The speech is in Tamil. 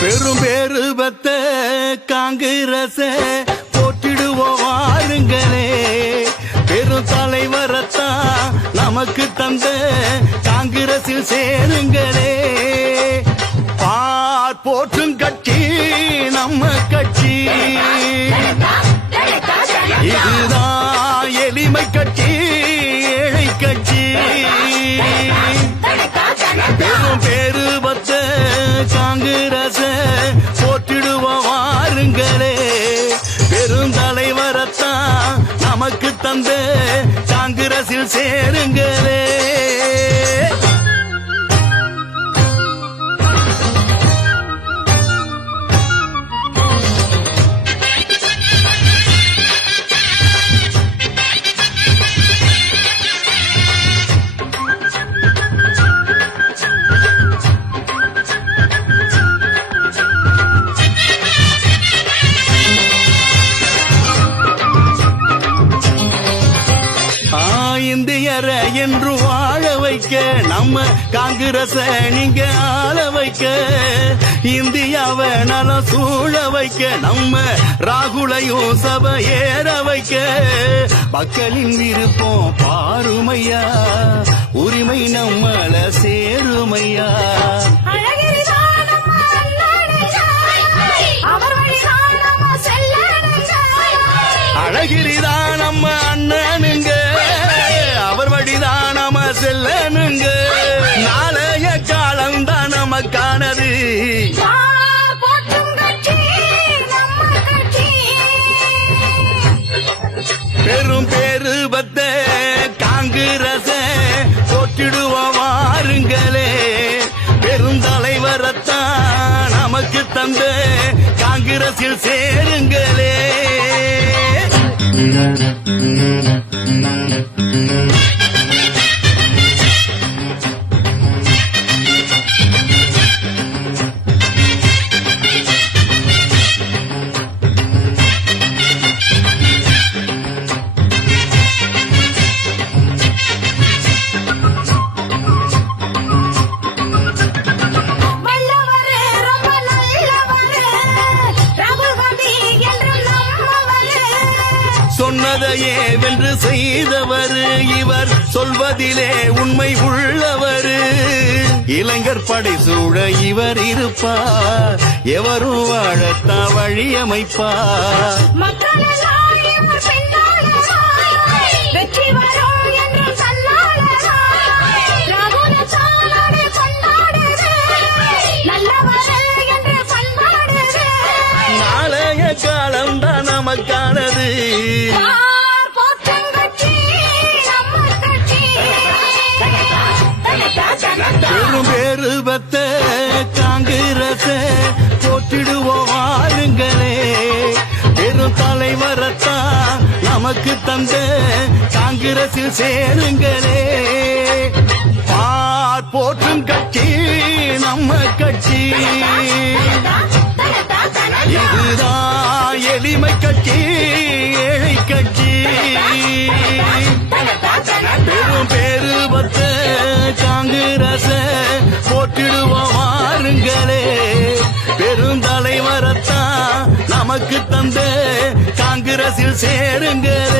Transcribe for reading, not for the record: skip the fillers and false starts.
பெரும் பேரு பத்த காங்கிரச போட்டிடுவோம் வாருங்களே. பெரும் தலைவரத்தான் நமக்கு தந்த காங்கிரஸில் சேருங்களே. பார் போற்றும் கட்சி நம்ம கட்சி, இதுதான் எளிமை கட்சி, ஏழை கட்சி. பெரும் பேரு பத்த காங்கிரச போட்டிடுவோம் வாருங்களே. பெரும் தலைவரத்தான் நமக்கு தந்த காங்கிரஸில் சேருங்களே. இந்தியர என்று வாழ வைக்க நம்ம காங்கிரஸ நீங்க ஆள வைக்க. இந்தியாவை நல சூழ வைக்க நம்ம ராகுலையும் சபை ஏற வைக்க. மக்களின் விருப்பம் பாருமையா, உரிமை நம்மள சேருமையா. அழகிரிதான் நம்ம அண்ணனுங்க, அவர் வழிதான் நம்ம செல்லனுங்க. நாளைய காலம் தான் நமக்கானது. பெரும் பேரு பத்த காங்கிரச போட்டிடுவோம் வாருங்களே. பெரும் தலைவரத்தான் நமக்கு தந்த காங்கிரஸில் சேருங்களே. சொன்னதையே வென்று செய்தவர் இவர், சொல்வதிலே உண்மை உள்ளவர். இளைஞர் படை சூழ இவர் இருப்பார், எவரும் வாழத்தான் வழியமைப்பார். நாளைய காலம் தான் நமக்கானது. பெரும் பேரு பத்த காங்கிரச போட்டிடுவோம் வாருங்களே. பெரும் தலைவரத்தான் நமக்கு தந்த காங்கிரஸில் சேருங்களே. பார் போற்றும் கட்சி நம்ம கட்சி, இதுதான் எளிமை கட்சி, ஏழை கட்சி. பெரும் பேரு பத்த காங்கிரச போட்டிடுவோம் வாருங்களே. பெரும் தலைவரத்தான் நமக்கு தந்த காங்கிரஸில் சேருங்களே.